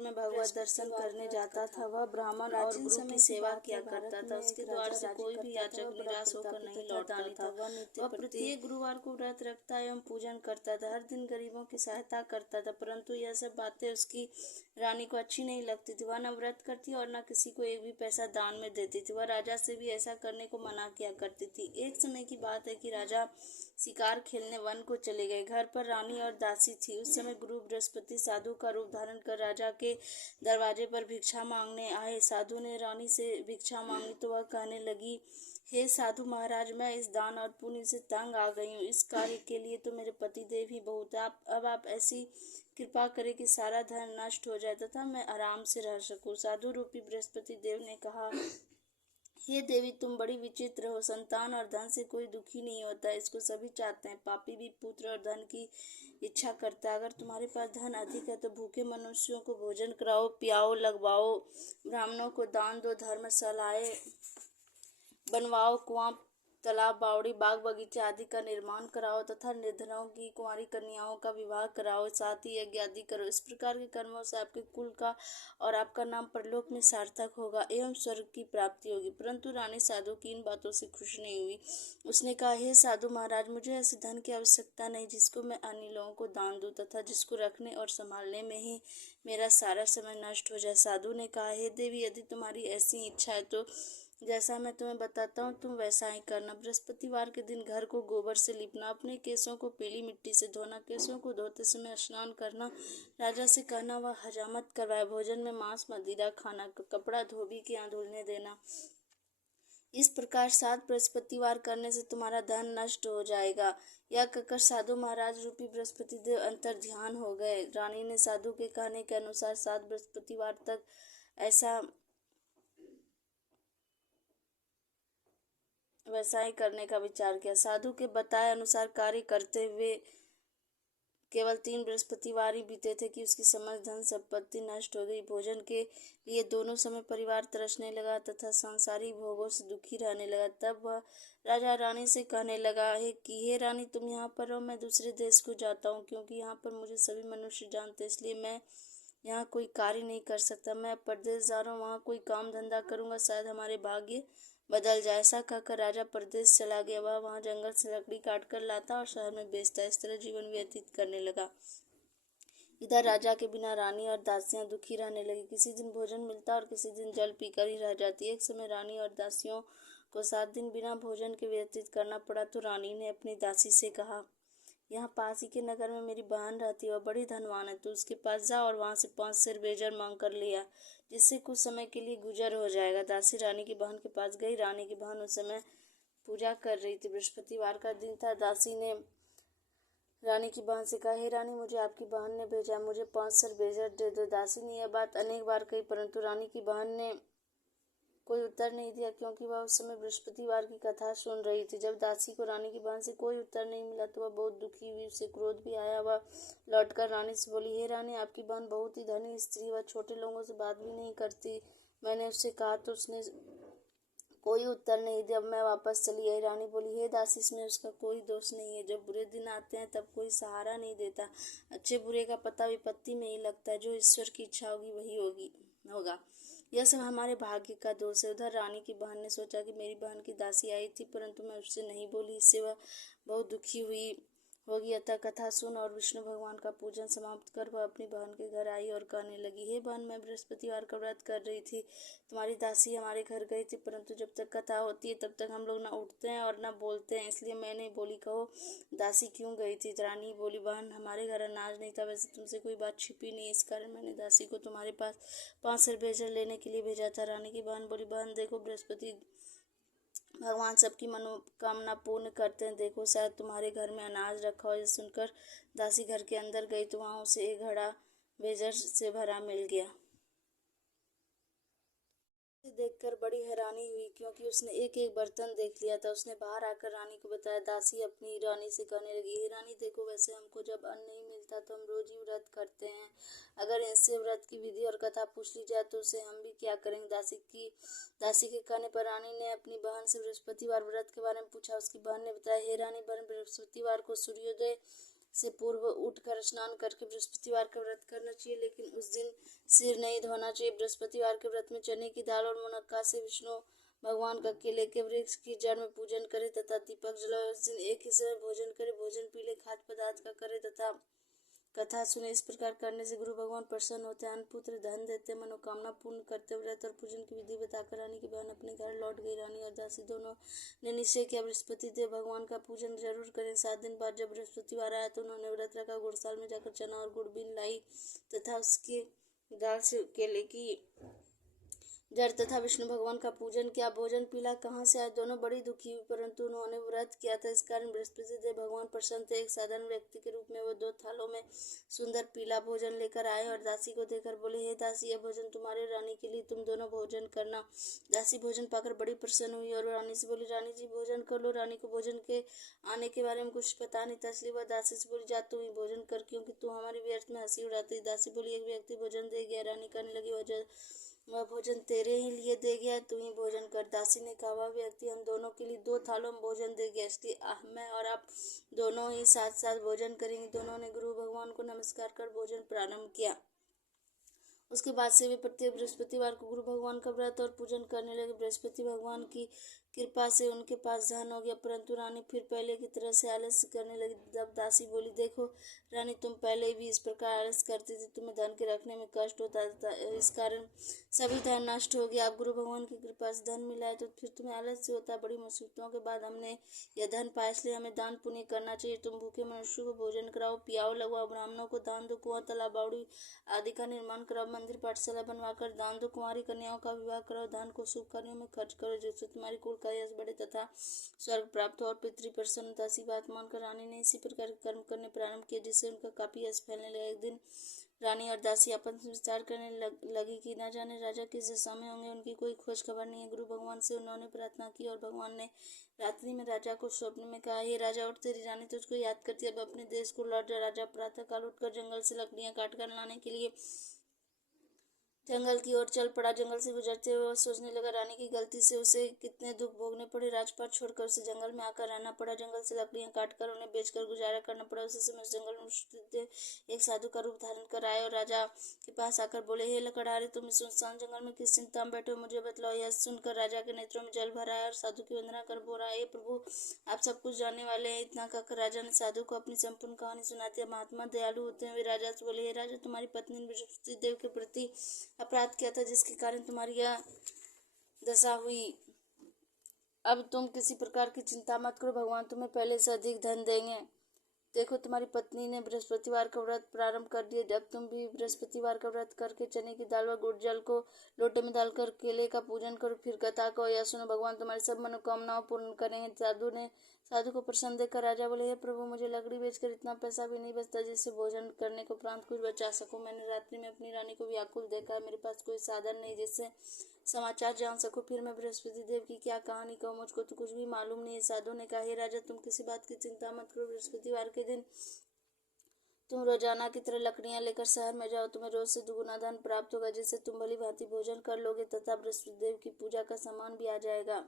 मंदिर में भगवत दर्शन करने जाता था। वह ब्राह्मण और गुरु की सेवा किया करता था। उसके द्वार से कोई भी याचक निराश होकर नहीं लौटता था। वह प्रत्येक गुरुवार को व्रत रखता एवं पूजन करता था। हर दिन गरीबों की सहायता करता था, परंतु यह सब बातें उसकी रानी को अच्छी नहीं लगती थी। वह न व्रत करती और न किसी को एक भी पैसा दान में देती थी। वह राजा से भी ऐसा करने को मना किया करती थी। एक समय की बात है कि राजा शिकार खेलने वन को चले गए। घर पर रानी और दासी थी। उस समय गुरु बृहस्पति साधु का रूप धारण कर राजा के दरवाजे पर भिक्षा मांगने आए। साधु ने रानी से भिक्षा मांगी तो वह कहने लगी, हे साधु महाराज, मैं इस दान और पुण्य से तंग आ गई हूँ। इस कार्य के लिए तो मेरे पतिदेव ही बहुत है। आप ऐसी कृपा करें कि सारा धन नष्ट हो जाए तथा मैं आराम से रह सकूं। साधु रूपी बृहस्पति देव ने कहा, हे देवी, तुम बड़ी विचित्र हो। संतान और धन से कोई दुखी नहीं होता, इसको सभी चाहते हैं। पापी भी पुत्र और धन की इच्छा करता है। अगर तुम्हारे पास धन अधिक है तो भूखे मनुष्यों को भोजन कराओ, पियाओ, लगवाओ, ब्राह्मणों को दान दो, धर्मशालाएं बनवाओ, कुआं, तालाब, बावड़ी, बाग बगीचे आदि का निर्माण कराओ तथा निर्धनों की कुंवारी कन्याओं का विवाह कराओ, साथ ही यज्ञ आदि करो। इस प्रकार के कर्मों से आपके कुल का और आपका नाम परलोक में सार्थक होगा एवं स्वर्ग की प्राप्ति होगी। परंतु रानी साधु की इन बातों से खुश नहीं हुई। उसने कहा, हे साधु महाराज, मुझे ऐसे धन की आवश्यकता नहीं जिसको मैं अन्य लोगों को दान दूं तथा जिसको रखने और संभालने में ही मेरा सारा समय नष्ट हो जाए। साधु ने कहा, हे देवी, यदि तुम्हारी ऐसी इच्छा है तो जैसा मैं तुम्हें बताता हूँ तुम वैसा ही करना। बृहस्पतिवार के दिन घर को गोबर से लिपना, अपने केसों को पीली मिट्टी से धोना, केसों को धोते समय स्नान करना, राजा से कहना वह हजामत करवाए, भोजन में मांस मदिरा खाना, कपड़ा धोबी के यहाँ धुलने देना। इस प्रकार 7 बृहस्पतिवार करने से तुम्हारा धन नष्ट हो जाएगा। यह कहकर साधु महाराज रूपी बृहस्पति देव अंतर ध्यान हो गए। रानी ने साधु के कहने के अनुसार 7 बृहस्पतिवार तक वैसा ही करने का विचार किया। साधु के बताए अनुसार कार्य करते हुए केवल 3 बृहस्पतिवार ही बीते थे कि उसकी समस्त धन संपत्ति नष्ट हो गई। भोजन के लिए दोनों समय परिवार तरसने लगा तथा सांसारिक भोगों से दुखी रहने लगा। तब वह राजा रानी से कहने लगा हे रानी, तुम यहाँ पर रहो, मैं दूसरे देश को जाता हूँ, क्योंकि यहाँ पर मुझे सभी मनुष्य जानते, इसलिए मैं यहाँ कोई कार्य नहीं कर सकता। मैं परदेश जा रहा हूँ, वहाँ कोई काम धंधा करूँगा, शायद हमारे भाग्य बदल जाए। ऐसा कहकर राजा परदेश चला गया। वह वहाँ जंगल से लकड़ी काट कर लाता और शहर में बेचता। इस तरह जीवन व्यतीत करने लगा। इधर राजा के बिना रानी और दासियां दुखी रहने लगी। किसी दिन भोजन मिलता और किसी दिन जल पीकर ही रह जाती। एक समय रानी और दासियों को 7 दिन बिना भोजन के व्यतीत करना पड़ा तो रानी ने अपनी दासी से कहा, यहाँ पास ही के नगर में मेरी बहन रहती है, वह बड़ी धनवान है, तो उसके पास जा और वहां से 5 सेर बेजर मांग कर लिया, जिससे कुछ समय के लिए गुजर हो जाएगा। दासी रानी की बहन के पास गई। रानी की बहन उस समय पूजा कर रही थी। बृहस्पतिवार का दिन था। दासी ने रानी की बहन से कहा, हे रानी, मुझे आपकी बहन ने भेजा, मुझे 5 सेर बेजर दे दो। दासी ने यह बात अनेक बार कही, परंतु रानी की बहन ने कोई उत्तर नहीं दिया, क्योंकि वह उस समय बृहस्पतिवार की कथा सुन रही थी। जब दासी को रानी की बहन से कोई उत्तर नहीं मिला तो वह बहुत दुखी हुई। उसे क्रोध भी आया। वह लौटकर रानी से बोली, हे रानी, आपकी बहन बहुत ही धनी स्त्री, वह छोटे लोगों से बात भी नहीं करती। मैंने उससे कहा तो उसने कोई उत्तर नहीं दिया। अब मैं वापस चली आई। रानी बोली, हे दासी, इसमें उसका कोई दोष नहीं है। जब बुरे दिन आते हैं तब कोई सहारा नहीं देता। अच्छे बुरे का पता विपत्ति में ही लगता है। जो ईश्वर की इच्छा होगी वही होगा। यह सब हमारे भाग्य का दोष है। उधर रानी की बहन ने सोचा कि मेरी बहन की दासी आई थी, परंतु मैं उससे नहीं बोली, इससे वह बहुत दुखी हुई होगी। अतः कथा सुन और विष्णु भगवान का पूजन समाप्त कर वह अपनी बहन के घर आई और कहने लगी, हे बहन, मैं बृहस्पतिवार का व्रत कर रही थी। तुम्हारी दासी हमारे घर गई थी, परंतु जब तक कथा होती है तब तक हम लोग ना उठते हैं और ना बोलते हैं, इसलिए मैं नहीं बोली। कहो दासी क्यों गई थी? रानी बोली, बहन, हमारे घर अनाज नहीं था। वैसे तुमसे कोई बात छिपी नहीं, इस कारण मैंने दासी को तुम्हारे पास 5 सेर बेजर लेने के लिए भेजा था। रानी की बहन बोली, बहन देखो, बृहस्पति भगवान सबकी मनोकामना पूर्ण करते हैं, देखो शायद तुम्हारे घर में अनाज रखा हो। यह सुनकर दासी घर के अंदर गई तो वहां उसे एक घड़ा बेजर से भरा मिल गया। देखकर बड़ी हैरानी हुई, क्योंकि उसने एक एक बर्तन देख लिया था। उसने बाहर आकर रानी को बताया। दासी अपनी रानी से कहने लगी, हे रानी, देखो, वैसे हमको जब अन्न नहीं मिलता तो हम रोज ही व्रत करते हैं। अगर इनसे व्रत की विधि और कथा पूछ ली जाए तो उसे हम भी क्या करेंगे? दासी के कहने पर रानी ने अपनी बहन से बृहस्पतिवार व्रत के बारे में पूछा। उसकी बहन ने बताया, हे रानी, बृहस्पतिवार को सूर्योदय से पूर्व उठकर स्नान करके बृहस्पतिवार का व्रत करना चाहिए, लेकिन उस दिन सिर नहीं धोना चाहिए। बृहस्पतिवार के व्रत में चने की दाल और मुनक्का से विष्णु भगवान का केले के वृक्ष की जड़ में पूजन करे तथा दीपक जलाए। उस दिन एक ही समय भोजन करे। भोजन पीले खाद्य पदार्थ का करे तथा कथा सुने। इस प्रकार करने से गुरु भगवान प्रसन्न होते हैं, पुत्र धन देते, मनोकामना पूर्ण करते। व्रत और पूजन की विधि बताकर रानी की बहन अपने घर लौट गई। रानी और दासी दोनों ने निश्चय किया बृहस्पति देव भगवान का पूजन जरूर करें। 7 दिन बाद जब बृहस्पतिवार आया तो उन्होंने व्रत रखा। गुड़साल में जाकर चना और गुड़ बीन लाई तथा उसके दाल से केले की जड़ तथा विष्णु भगवान का पूजन किया। भोजन पीला कहाँ से आया? दोनों बड़ी दुखी हुई, परंतु उन्होंने व्रत किया था, इस कारण बृहस्पति देव भगवान प्रसन्न थे। एक साधारण व्यक्ति के रूप में वो 2 थालों में सुंदर पीला भोजन लेकर आए और दासी को देकर बोले, हे दासी, यह भोजन तुम्हारे रानी के लिए, तुम दोनों भोजन करना। दासी भोजन पाकर बड़ी प्रसन्न हुई और रानी से बोली, रानी जी भोजन कर लो। रानी को भोजन के आने के बारे में कुछ पता नहीं था, इसलिए वह दासी से बोली, जा तू ही भोजन कर, क्योंकि तू हमारी व्यर्थ में हंसी उड़ाती। दासी बोली, एक व्यक्ति भोजन दे गया। रानी कहने लगी, वह भोजन तेरे ही लिए दे गया, तू ही भोजन कर। दासी ने कहा, वह व्यक्ति हम दोनों के लिए 2 थालों में भोजन दे गया, इसलिए मैं और आप दोनों ही साथ साथ भोजन करेंगे। दोनों ने गुरु भगवान को नमस्कार कर भोजन प्रारंभ किया। उसके बाद से वे प्रत्येक बृहस्पतिवार को गुरु भगवान का व्रत और पूजन करने लगे। बृहस्पति भगवान की कृपा से उनके पास धन हो गया, परंतु रानी फिर पहले की तरह से आलस्य करने लगी। तब दासी बोली, देखो रानी, तुम पहले भी इस प्रकार आलस्य करती थी, तुम्हें धन के रखने में कष्ट होता था, इस कारण सभी धन नष्ट हो गया। अब गुरु भगवान की कृपा से धन मिला है तो फिर तुम्हें आलस्य होता। बड़ी मुसीबतों के बाद हमने यह धन पाया, इसलिए हमें दान पुण्य करना चाहिए। तुम भूखे मनुष्यों को भोजन कराओ, पियाओ, लगवाओ, ब्राह्मणों को दान दो, कुआं, तालाब, बावड़ी आदि का निर्माण कराओ, मंदिर पाठशाला बनवाकर दान दो, कुंवारी कन्याओं का विवाह कराओ, धन को शुभ कार्यों में खर्च करो, जिससे तुम्हारी कुल का यश बढ़े तथा स्वर्ग प्राप्त हो और पितृ प्रसन्न। दासी बात मानकर रानी ने इसी प्रकार के कर्म करने प्रारंभ किए, जिससे उनका काफी यश फैलने लगा। एक दिन रानी और दासी आपस में विचार करने लगी कि न जाने राजा किस दिशा में होंगे, उनकी कोई खोज खबर नहीं है। गुरु भगवान से उन्होंने प्रार्थना की और भगवान ने रात्रि में राजा को स्वप्न में कहा, हे राजा, उठ, तेरी रानी तुझको याद करती है, अब अपने देश को लौट जा। राजा प्रातः काल उठकर जंगल से लकड़ियां काट कर लाने के लिए जंगल की ओर चल पड़ा। जंगल से गुजरते हुए वह सोचने लगा, रानी की गलती से उसे कितने दुख भोगने पड़े। राजपाट छोड़कर उसे जंगल में आकर रहना पड़ा। जंगल से लकड़ियां काटकर उन्हें बेचकर गुजारा करना पड़ा। उसी समय उस जंगल में स्थित एक साधु का रूप धारण कर आए और राजा के पास आकर बोले, हे लकड़हारे, तुम इस सुनसान जंगल में किस चिंता में बैठे हो, मुझे बतलाओ। यह सुनकर राजा के नेत्रों में जल भर आया और साधु की वंदना कर बोला, हे प्रभु, आप सब कुछ जानने वाले हैं। इतना कहकर राजा ने साधु को अपनी संपूर्ण कहानी सुनाती। महात्मा दयालु होते हैं। वे राजा से बोले, हे राजा, तुम्हारी पत्नी ने बृहस्पति देव के प्रति अपराध किया था, जिसके कारण तुम्हारी यह दशा हुई। अब तुम किसी प्रकार की चिंता मत करो, भगवान तुम्हें पहले से अधिक धन देंगे। देखो, तुम्हारी पत्नी ने बृहस्पतिवार का व्रत प्रारंभ कर दिया। अब तुम भी बृहस्पतिवार का व्रत करके चने की दाल व गुड़ जल को लोटे में डालकर केले का पूजन करो। फिर कथा को यह सुनो, भगवान तुम्हारी सब मनोकामनाओं पूर्ण करेंगे। साधु को प्रसन्न देखकर राजा बोले, हे प्रभु, मुझे लकड़ी बेचकर इतना पैसा भी नहीं बचता जिससे भोजन करने को उपरांत कुछ बचा सकूं। मैंने रात्रि में अपनी रानी को व्याकुल देखा है। मेरे पास कोई साधन नहीं जिससे समाचार जान सकूं। फिर मैं बृहस्पति देव की क्या कहानी कहूं, मुझको तो कुछ भी मालूम नहीं है। साधु ने कहा, हे राजा, तुम किसी बात की चिंता मत करो। बृहस्पतिवार के दिन तुम रोजाना की तरह लकड़ियां लेकर शहर में जाओ। तुम्हें रोज से दुगुना धन प्राप्त होगा, जिससे तुम भली भांति भोजन कर लोगे तथा बृहस्पति देव की पूजा का सामान भी आ जाएगा।